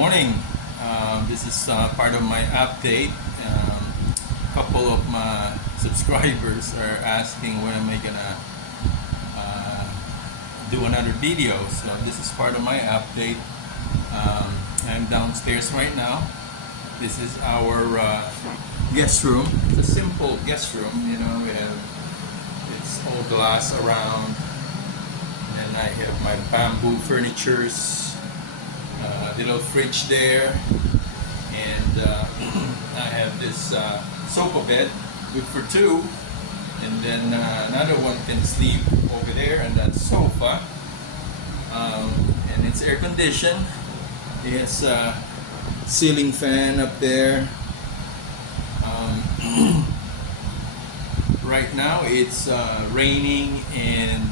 morning. This is part of my update. A couple of my subscribers are asking when am I gonna do another video. So this is part of my update. I'm downstairs right now. This is our guest room. It's a simple guest room. We have it's all glass around, and I have my bamboo furnitures. Little fridge there, and I have this sofa bed, good for two, and then another one can sleep over there on that sofa, and it's air conditioned. There's a ceiling fan up there. Right now it's raining and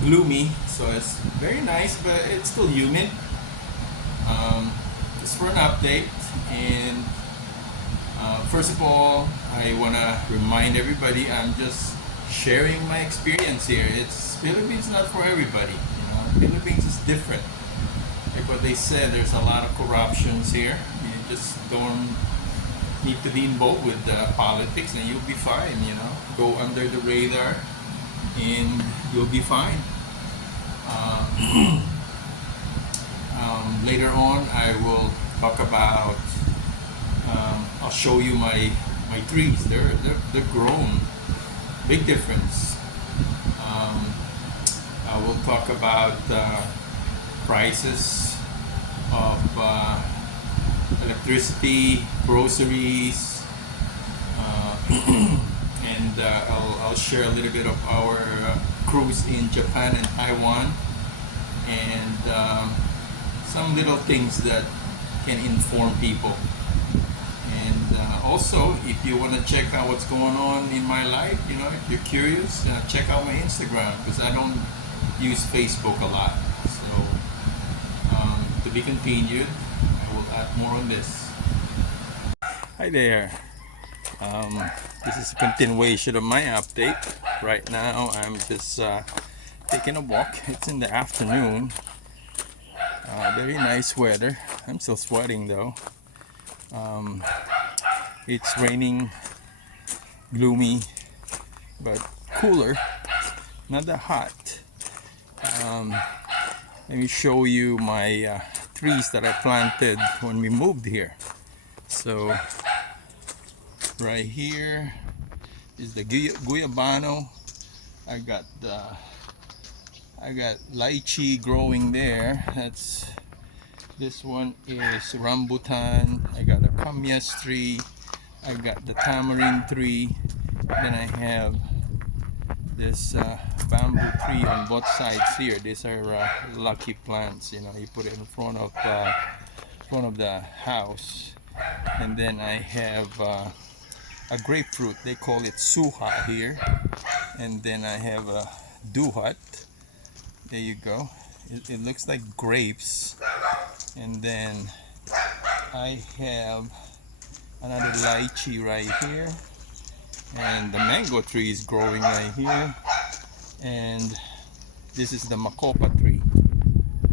gloomy, so it's very nice, but it's still humid. Just for an update, and first of all, I want to remind everybody I'm just sharing my experience here. Philippines not for everybody. Philippines is different. Like what they said, there's a lot of corruptions here. You just don't need to be involved with politics, and you'll be fine. Go under the radar, and you'll be fine. Later on, I will talk about. I'll show you my trees. They're grown. Big difference. I will talk about prices of electricity, groceries, and I'll share a little bit of our cruise in Japan and Taiwan, and some little things that can inform people. And also, if you want to check out what's going on in my life, if you're curious, check out my Instagram, because I don't use Facebook a lot. So to be continued. I will add more on this. Hi there. This is a continuation of my update. Right now I'm just taking a walk. It's in the afternoon. Very nice weather. I'm still sweating though. It's raining, gloomy, but cooler, not that hot. Let me show you my trees that I planted when we moved here. So right here is the guyabano. I got lychee growing there. This one is rambutan. I got a kamyas tree. I got the tamarind tree. Then I have this bamboo tree on both sides here. These are lucky plants. You put it in front of the house. And then I have a grapefruit. They call it suha here. And then I have a duhat. There you go. It looks like grapes. And then I have another lychee right here, and the mango tree is growing right here, and this is the makopa tree.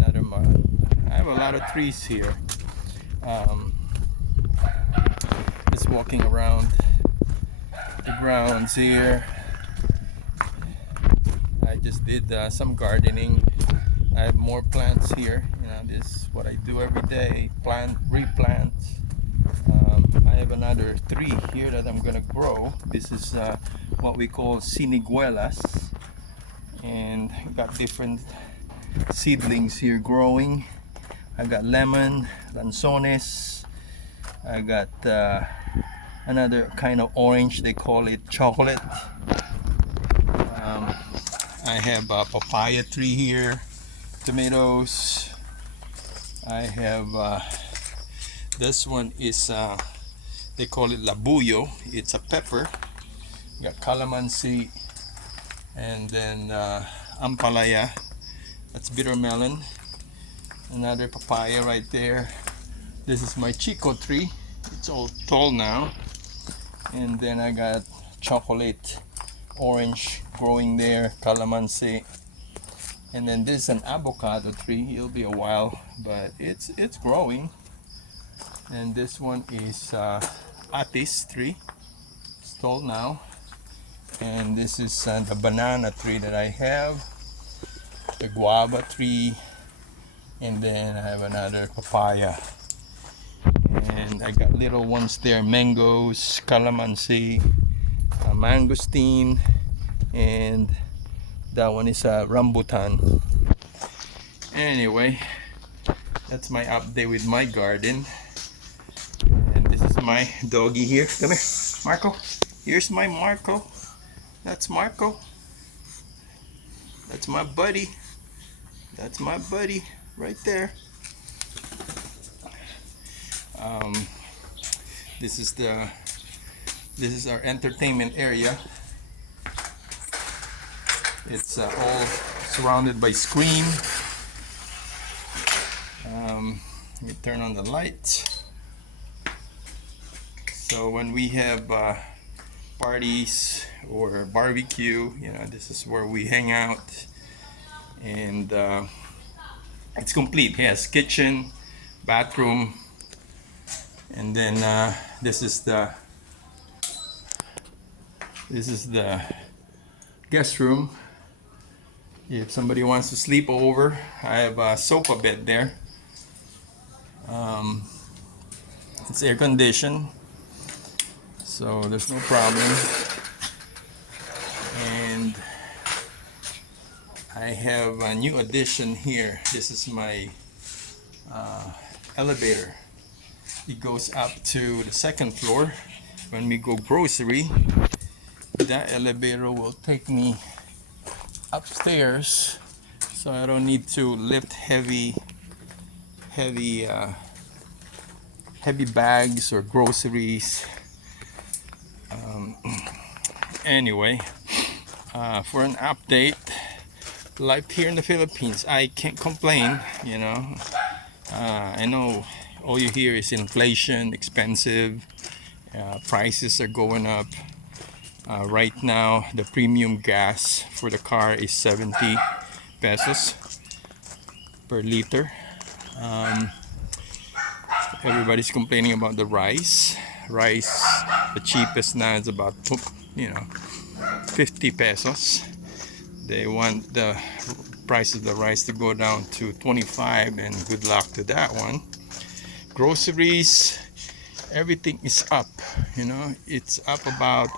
I have a lot of trees here. Just walking around the grounds here. I just did some gardening. I have more plants here. This is what I do every day: plant, replant. I have another tree here that I'm gonna grow. This is what we call siniguelas, and got different seedlings here growing. I got lemon, lanzones. I got another kind of orange. They call it chocolate. I have a papaya tree here, tomatoes. I have this one is they call it labuyo. It's a pepper. Got calamansi, and then ampalaya. That's bitter melon. Another papaya right there. This is my chico tree. It's all tall now. And then I got chocolate orange growing there, calamansi. And then this is an avocado tree. It'll be a while, but it's growing. And this one is atis tree. It's tall now. And this is the banana tree that I have. The guava tree. And then I have another papaya. And I got little ones there. Mangoes, calamansi, mangosteen, and that one is a rambutan. Anyway, that's my update with my garden. And this is my doggy here. Come here, Marco. Here's my Marco. That's Marco. That's my buddy. That's my buddy right there. This is our entertainment area. It's all surrounded by screen. Let me turn on the lights. So when we have parties or barbecue, you know, this is where we hang out. And it's complete. It has kitchen, bathroom, and then this is the guest room. If somebody wants to sleep over, I have a sofa bed there. It's air conditioned, so there's no problem. And I have a new addition here. This is my elevator. It goes up to the second floor. When we go grocery, that elevator will take me upstairs, so I don't need to lift heavy bags or groceries. Anyway, for an update, life here in the Philippines, I can't complain, you know. I know all you hear is inflation, expensive, prices are going up. Right now, the premium gas for the car is 70 pesos per liter. Everybody's complaining about the rice. Rice, the cheapest now is about 50 pesos. They want the price of the rice to go down to 25, and good luck to that one. Groceries, everything is up, you know. It's up about,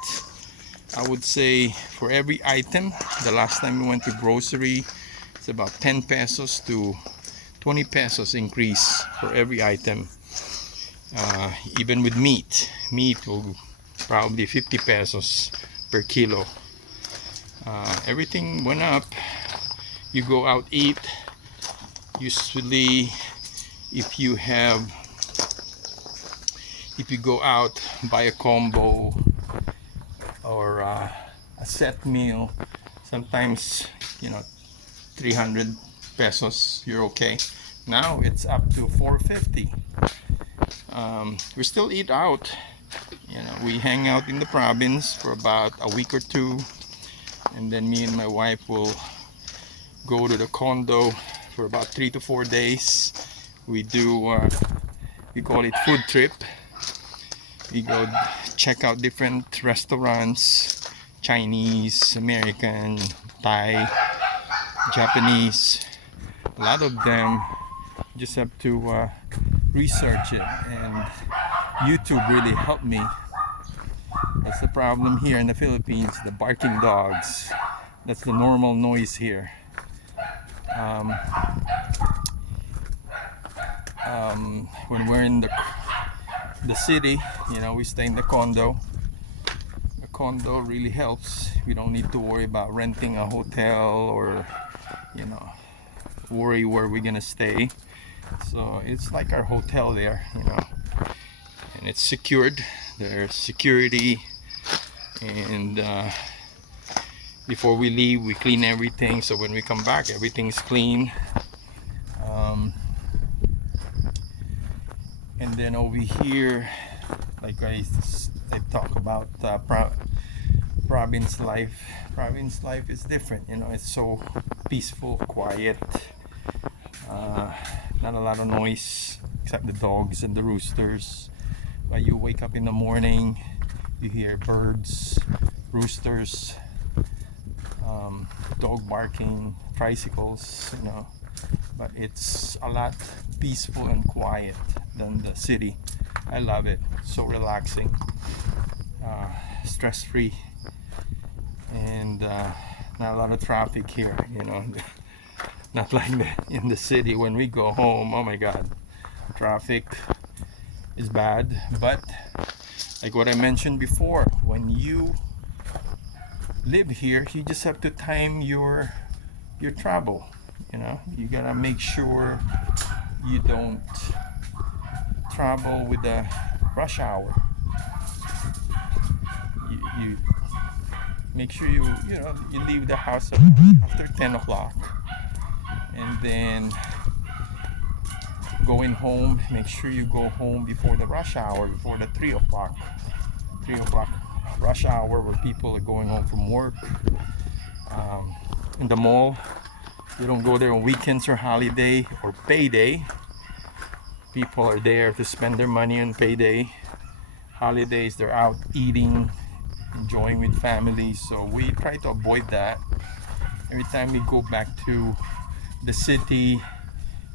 I would say, for every item. The last time we went to grocery, it's about 10 pesos to 20 pesos increase for every item. Even with meat will probably 50 pesos per kilo. Everything went up. You go out eat, usually if you go out, buy a combo or a set meal, sometimes, you know, 300 pesos, you're okay. Now it's up to 450. We still eat out, you know. We hang out in the province for about a week or two, and then me and my wife will go to the condo for about 3 to 4 days. We do we call it food trip. We go check out different restaurants, Chinese, American, Thai, Japanese. A lot of them just have to research it, and YouTube really helped me. That's the problem here in the Philippines, the barking dogs. That's the normal noise here. When we're in the city, you know, we stay in the condo. The condo really helps. We don't need to worry about renting a hotel or, you know, worry where we're gonna stay. So it's like our hotel there, you know, and it's secured. There's security, and before we leave, we clean everything, so when we come back, everything's clean. And then over here, like I talk about province life. Province life is different, you know. It's so peaceful, quiet, not a lot of noise except the dogs and the roosters. But you wake up in the morning, you hear birds, roosters, dog barking, tricycles, you know. But it's a lot peaceful and quiet than the city. I love it. So relaxing, stress-free, and not a lot of traffic here, you know. Not like in the city when we go home. Oh my god, traffic is bad. But like what I mentioned before, when you live here, you just have to time your travel. You know, you gotta make sure you don't travel with the rush hour. You make sure you know, you leave the house after 10 o'clock, and then going home, make sure you go home before the rush hour, before the 3 o'clock rush hour, where people are going home from work. In the mall, you don't go there on weekends or holiday or payday. People are there to spend their money on payday. Holidays, they're out eating, enjoying with family. So we try to avoid that. Every time we go back to the city,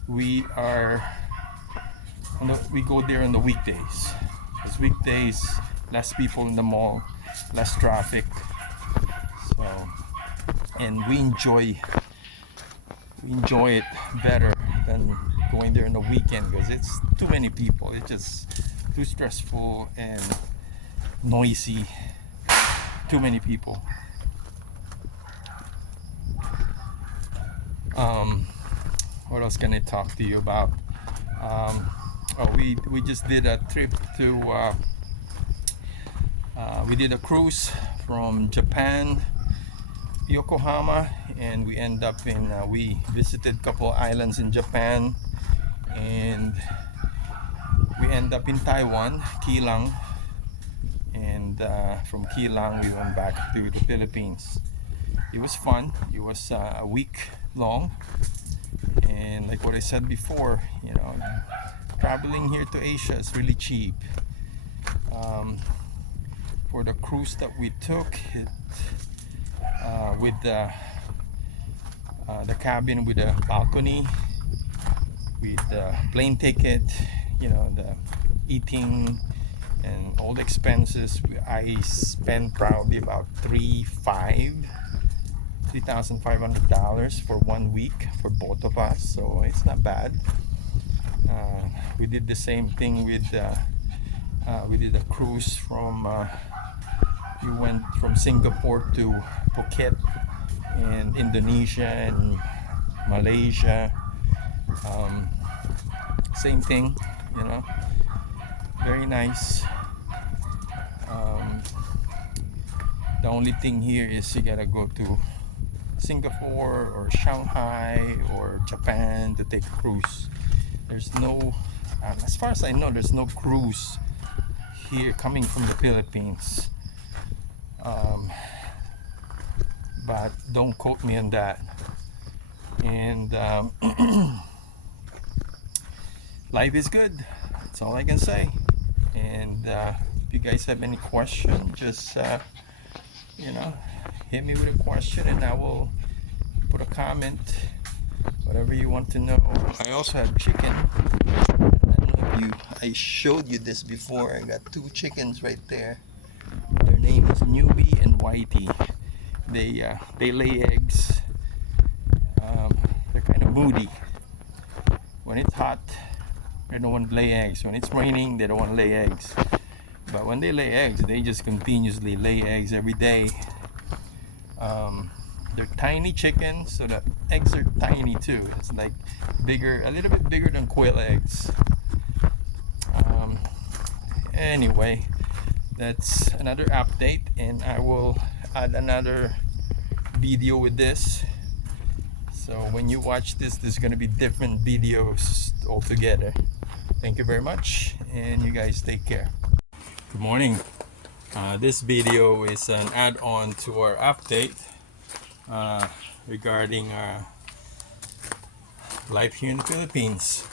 we go there on the weekdays. Because weekdays, less people in the mall, less traffic. So, and we enjoy it better than going there on the weekend, because it's too many people. It's just too stressful and noisy. Too many people. What else can I talk to you about? We just did a trip to we did a cruise from Japan, Yokohama, and we end up in we visited a couple islands in Japan, and we end up in Taiwan, Keelang, and from Keelang we went back to the Philippines. It was fun. It was a week long, and like what I said before, you know, traveling here to Asia is really cheap. For the cruise that we took, with the cabin with a balcony, with the plane ticket, you know, the eating and all the expenses, I spent probably about $3,500 for 1 week for both of us, so it's not bad. We did the same thing with we did a cruise from we went from Singapore to Phuket and Indonesia and Malaysia. Same thing, you know, very nice. The only thing here is you gotta go to Singapore or Shanghai or Japan to take a cruise. There's no, as far as I know, there's no cruise here coming from the Philippines. But don't quote me on that. And life is good. That's all I can say. And if you guys have any question, just you know, hit me with a question and I will put a comment, whatever you want to know. I also have chicken. I don't know if I showed you this before. I got 2 chickens right there. Their name is Newbie and Whitey. They lay eggs. They're kind of moody. When it's hot, they don't want to lay eggs. When it's raining, they don't want to lay eggs. But when they lay eggs, they just continuously lay eggs every day. They're tiny chickens, so the eggs are tiny too. It's like bigger, a little bit bigger than quail eggs. Anyway, that's another update, and I will add another video with this. So when you watch this, there's going to be different videos altogether. Thank you very much, and you guys take care. Good morning. This video is an add-on to our update. regarding life here in the Philippines.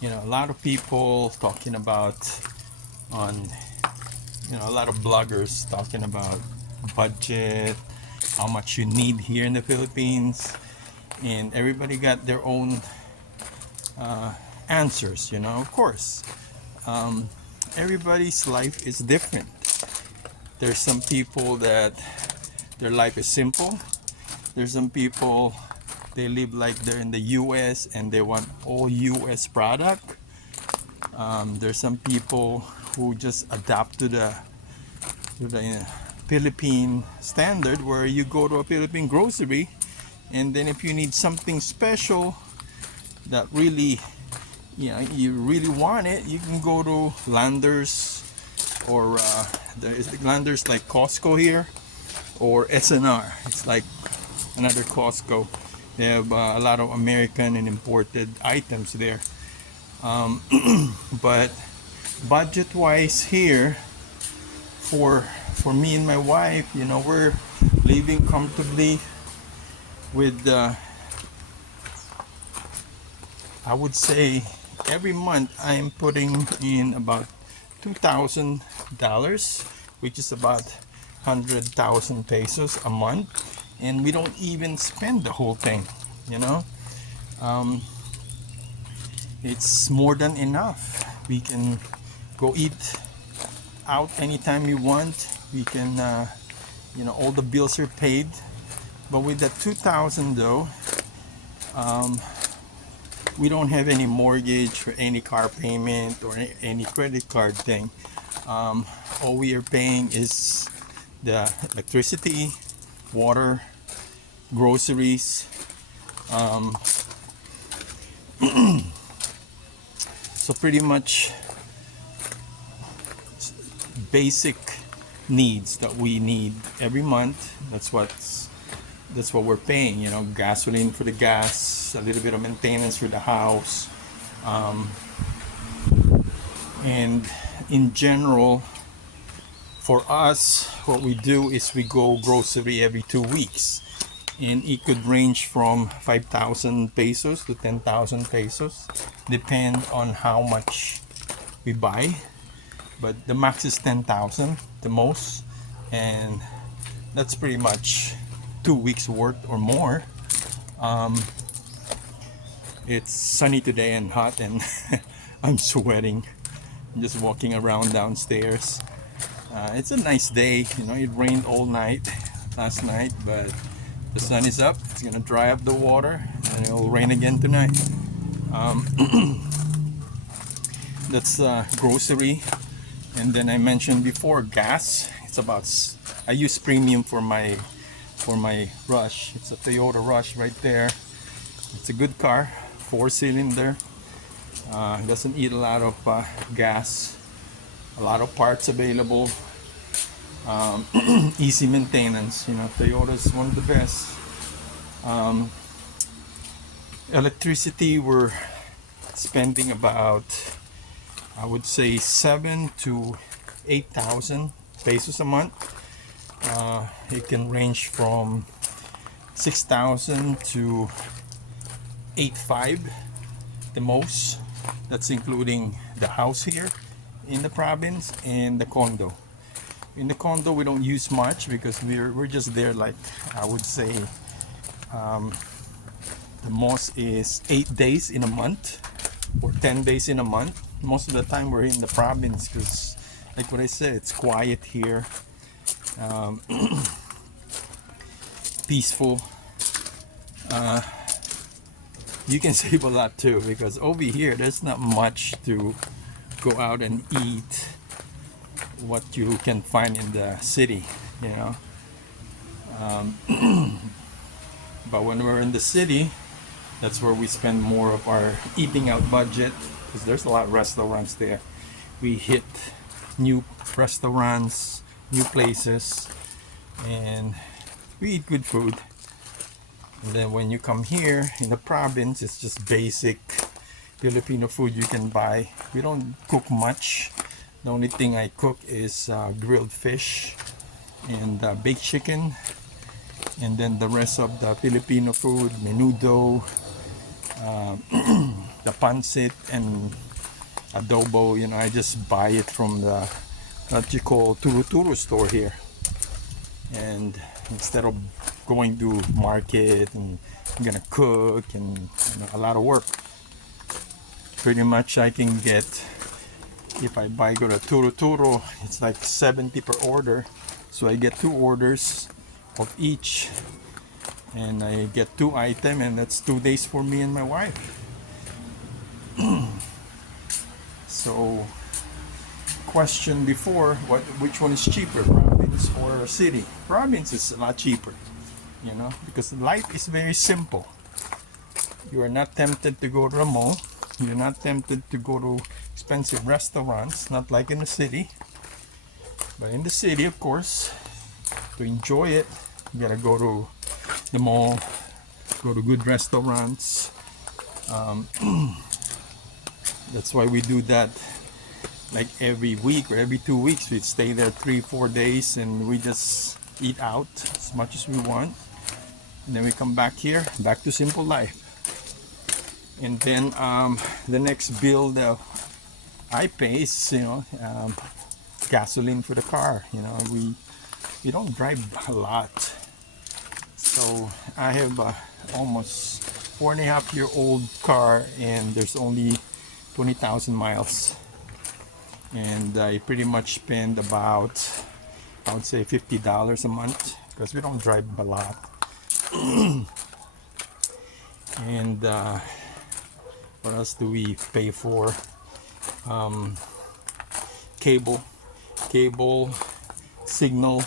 You know, a lot of people talking about on, you know, a lot of bloggers talking about budget, how much you need here in the Philippines, and everybody got their own answers. You know, of course, everybody's life is different. There's some people that their life is simple. There's some people, they live like they're in the US and they want all US product. There's some people who just adapt to the Philippine standard, where you go to a Philippine grocery, and then if you need something special that really, you know, you really want it, you can go to Landers, or there's Landers like Costco here, or SNR. It's like another Costco. They have a lot of American and imported items there. But budget wise here, for me and my wife, you know, we're living comfortably with I would say every month I'm putting in about $2,000, which is about 100,000 pesos a month, and we don't even spend the whole thing, you know. It's more than enough. We can go eat out anytime we want. We can, you know, all the bills are paid. But with that 2,000 though, we don't have any mortgage or any car payment or any credit card thing. All we are paying is the electricity, water, groceries. So pretty much basic needs that we need every month. That's what we're paying. You know, gasoline for the gas, a little bit of maintenance for the house, and in general, for us, what we do is we go grocery every 2 weeks, and it could range from 5,000 pesos to 10,000 pesos, depend on how much we buy. But the max is 10,000, the most, and that's pretty much 2 weeks worth or more. It's sunny today and hot, and I'm sweating. I'm just walking around downstairs. It's a nice day. You know, it rained all night last night, but the sun is up. It's gonna dry up the water, and it will rain again tonight. That's grocery. And then I mentioned before, gas. It's about, I use premium for my Rush. It's a Toyota Rush right there. It's a good car, 4-cylinder. Doesn't eat a lot of gas. A lot of parts available. Easy maintenance. You know, Toyota is one of the best. Electricity, we're spending about, I would say, 7,000 to 8,000 pesos a month. It can range from 6,000 to 8,500 the most. That's including the house here in the province and the condo. In the condo, we don't use much because we're just there, like, I would say, the most is 8 days in a month or 10 days in a month. Most of the time we're in the province because, like what I said, it's quiet here, peaceful. You can save a lot too, because over here there's not much to go out and eat what you can find in the city, you know. But when we're in the city, that's where we spend more of our eating out budget, because there's a lot of restaurants there. We hit new restaurants, new places, and we eat good food. And then when you come here in the province, it's just basic Filipino food you can buy. We don't cook much. The only thing I cook is grilled fish and baked chicken And then the rest of the Filipino food, menudo, the pancit and adobo, I just buy it from the what you call turu store here. And instead of going to market and I'm gonna cook and a lot of work, pretty much I can get, if I go to turu, it's like 70 per order, so I get 2 orders of each and I get 2 items, and that's 2 days for me and my wife. So question before, which one is cheaper, province or city? Province is a lot cheaper, because life is very simple. You are not tempted to go to a mall, you're not tempted to go to expensive restaurants, not like in the city. But in the city, of course, to enjoy it, you gotta go to the mall, go to good restaurants. That's why we do that like every week or every 2 weeks. We stay there 3-4 days and we just eat out as much as we want, and then we come back here, back to simple life. And then the next bill that I pay is gasoline for the car. We don't drive a lot, so I have almost 4.5-year-old car and there's only 20,000 miles, and I pretty much spend about, I would say, $50 a month because we don't drive a lot. And what else do we pay for? Cable signal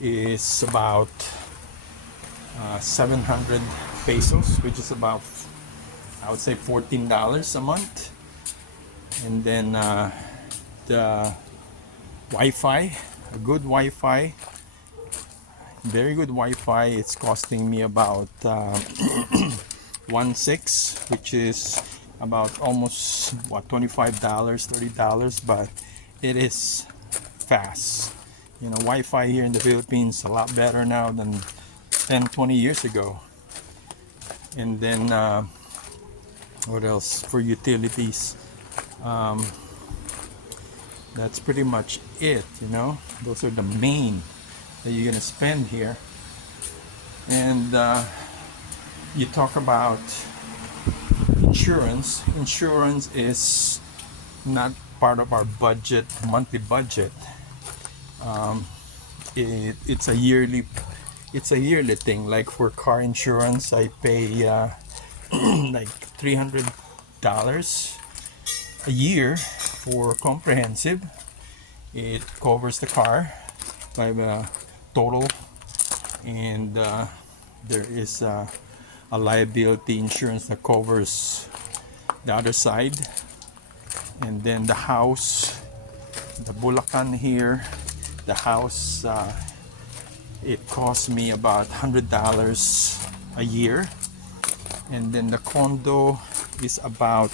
is about 700 pesos, which is about, I would say, $14 a month. And then the Wi-Fi, a good Wi-Fi, very good Wi-Fi, it's costing me about 1.6, which is about almost $25, $30, but it is fast. Wi-Fi here in the Philippines a lot better now than 10-20 years ago. And then what else for utilities? That's pretty much it. Those are the main that you're gonna spend here. And you talk about insurance. Insurance is not part of our budget, monthly budget. It's a yearly thing. Like for car insurance, I pay like $300 a year for comprehensive. It covers the car by the total, and there is a liability insurance that covers the other side. And then the house, the Bulacan here, the house, it costs me about $100 a year. And then the condo is about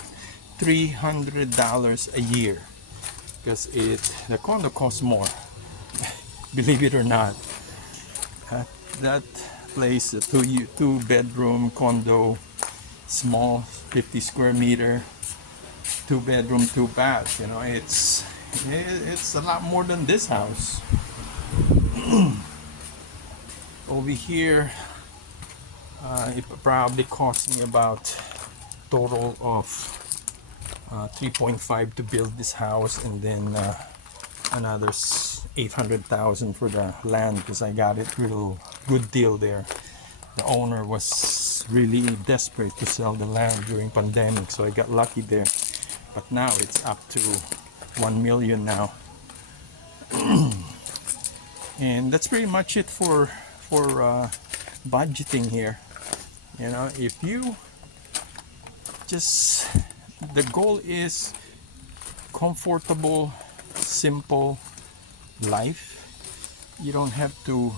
$300 a year, because the condo costs more. Believe it or not, that place, a two bedroom condo, small, 50 square meter, 2 bedroom, 2 bath. It's a lot more than this house. Over here, it probably cost me about total of 3.5 to build this house, and then another 800,000 for the land, because I got it real good deal there. The owner was really desperate to sell the land during pandemic, so I got lucky there. But now it's up to 1 million now. And that's pretty much it for budgeting here. If you just, the goal is comfortable, simple life. You don't have to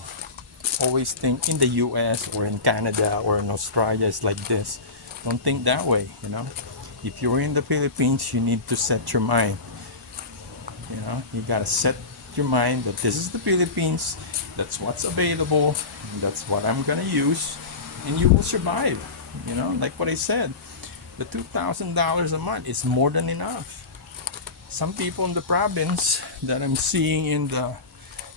always think in the US or in Canada or in Australia it's like this. Don't think that way. If you're in the Philippines, you need to set your mind. You gotta set your mind that this is the Philippines, that's what's available, and that's what I'm gonna use, and you will survive. You know, like what I said, the $2,000 a month is more than enough. Some people in the province that I'm seeing in the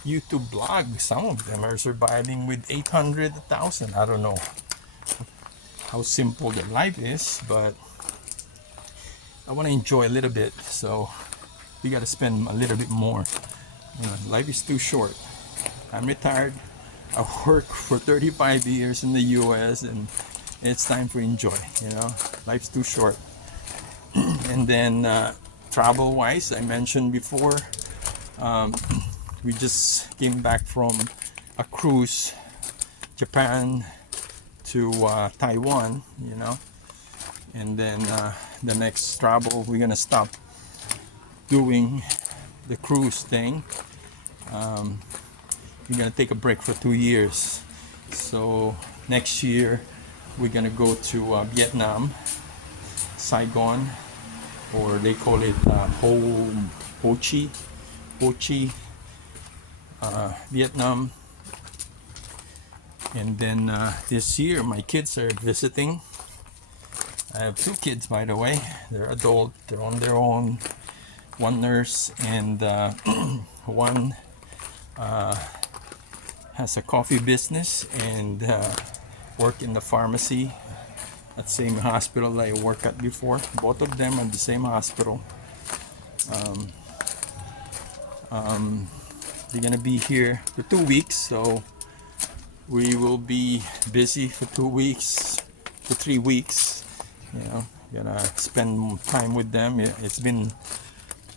YouTube blog, some of them are surviving with 800, 1,000. I don't know how simple their life is, but I want to enjoy a little bit, so we got to spend a little bit more. You know, life is too short. I'm retired. I worked for 35 years in the US, and it's time for enjoy. You know, life's too short. And then travel wise, I mentioned before, we just came back from a cruise, Japan to Taiwan, you know, and then the next travel we're gonna stop doing the cruise thing. We're gonna take a break for 2 years, so next year we're gonna go to Vietnam, Saigon, or they call it Ho Chi, Vietnam. And then this year my kids are visiting. I have 2 kids, by the way. They're adult, they're on their own. One nurse, and one has a coffee business and work in the pharmacy at the same hospital I worked at before. Both of them at the same hospital. They're gonna be here for 2 weeks, so we will be busy for 2 weeks, for 3 weeks. You know, gonna spend time with them. It's been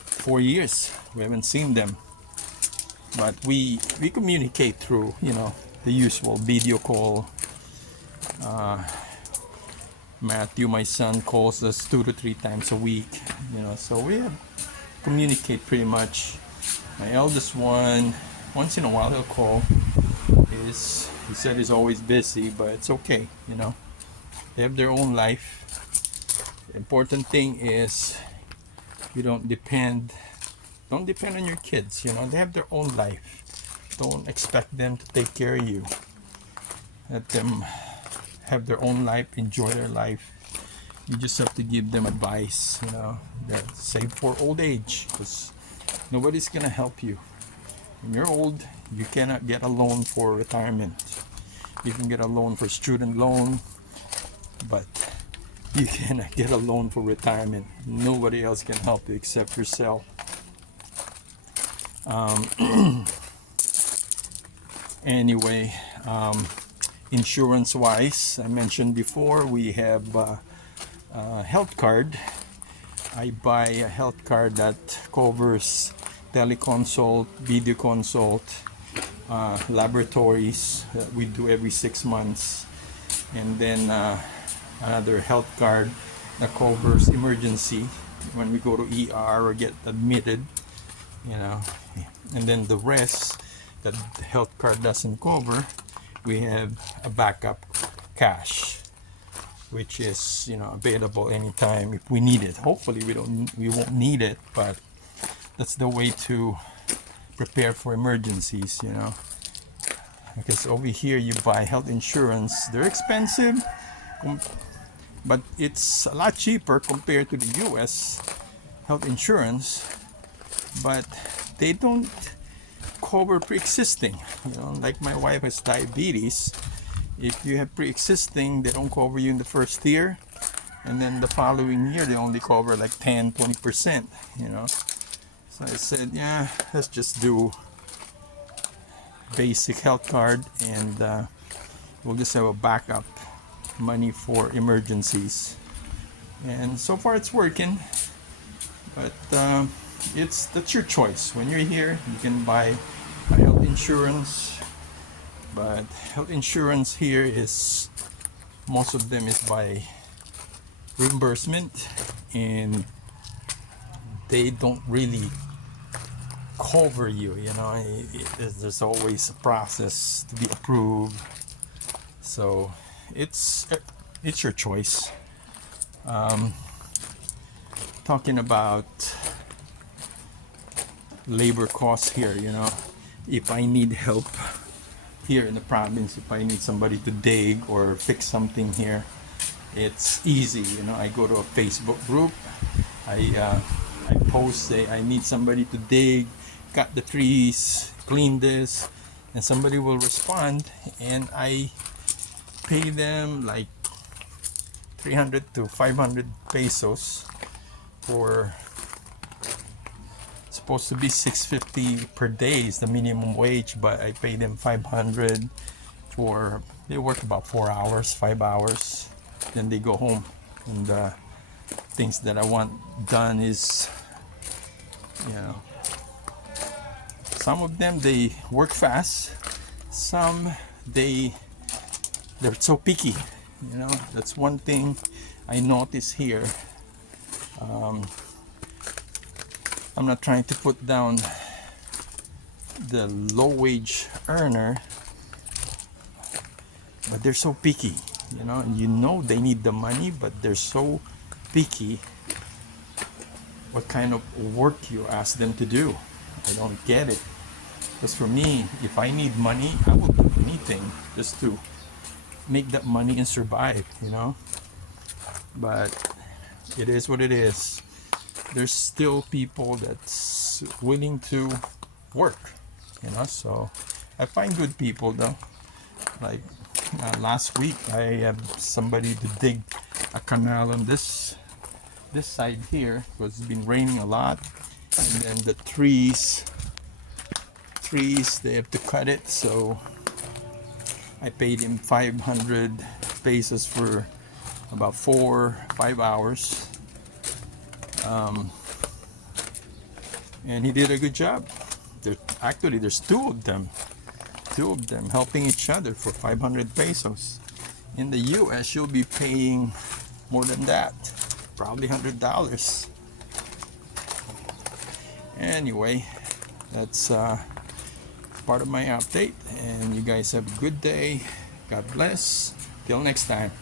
4 years we haven't seen them, but we communicate through, you know, the usual video call. Matthew, my son, calls us 2 to 3 times a week, you know, so we have communicate pretty much. My eldest one, once in a while he'll call. He said he's always busy, but it's okay, you know, they have their own life. The important thing is you don't depend on your kids, you know, they have their own life. Don't expect them to take care of you. Let them have their own life, enjoy their life. You just have to give them advice, you know, that save for old age, because nobody's gonna help you. When you're old, you cannot get a loan for retirement. You can get a loan for student loan, but you cannot get a loan for retirement. Nobody else can help you except yourself. Anyway, insurance wise, I mentioned before, we have a health card. I buy a health card that covers teleconsult, video consult, laboratories that we do every 6 months, and then another health card that covers emergency when we go to ER or get admitted, you know. And then the rest that the health card doesn't cover, we have a backup cash, which is, you know, available anytime if we need it. Hopefully we won't need it, but that's the way to prepare for emergencies, you know. Because over here you buy health insurance, they're expensive, but it's a lot cheaper compared to the US health insurance, but they don't cover pre-existing, you know. Like my wife has diabetes. If you have pre-existing, they don't cover you in the first year, and then the following year they only cover like 10-20%, you know. So I said, yeah, let's just do basic health card, and we'll just have a backup money for emergencies. And so far it's working, but that's your choice. When you're here, you can buy health insurance, but health insurance here is, most of them is by reimbursement, and they don't really cover you, you know. There's always a process to be approved, so it's your choice. Talking about labor costs here, you know. If I need help here in the province, if I need somebody to dig or fix something here, it's easy, you know. I go to a Facebook group, I post, say I need somebody to dig, cut the trees, clean this, and somebody will respond, and I pay them like 300 to 500 pesos for, supposed to be 650 per day is the minimum wage, but I pay them 500 for, they work about 4 hours, 5 hours, then they go home. And things that I want done is, you know, some of them they work fast, some they're so picky, you know. That's one thing I notice here. I'm not trying to put down the low wage earner, but they're so picky, you know. And you know they need the money, but they're so picky what kind of work you ask them to do. I don't get it. Because for me, if I need money, I will do anything just to make that money and survive, you know. But it is what it is. There's still people that's willing to work, you know. So I find good people though. Like last week, I have somebody to dig a canal on this side here because it's been raining a lot, and then the trees they have to cut it. So I paid him 500 pesos for about 4-5 hours. And he did a good job. There's two of them helping each other for 500 pesos. In the US, you'll be paying more than that, probably $100. Anyway, that's part of my update, and you guys have a good day. God bless. Till next time.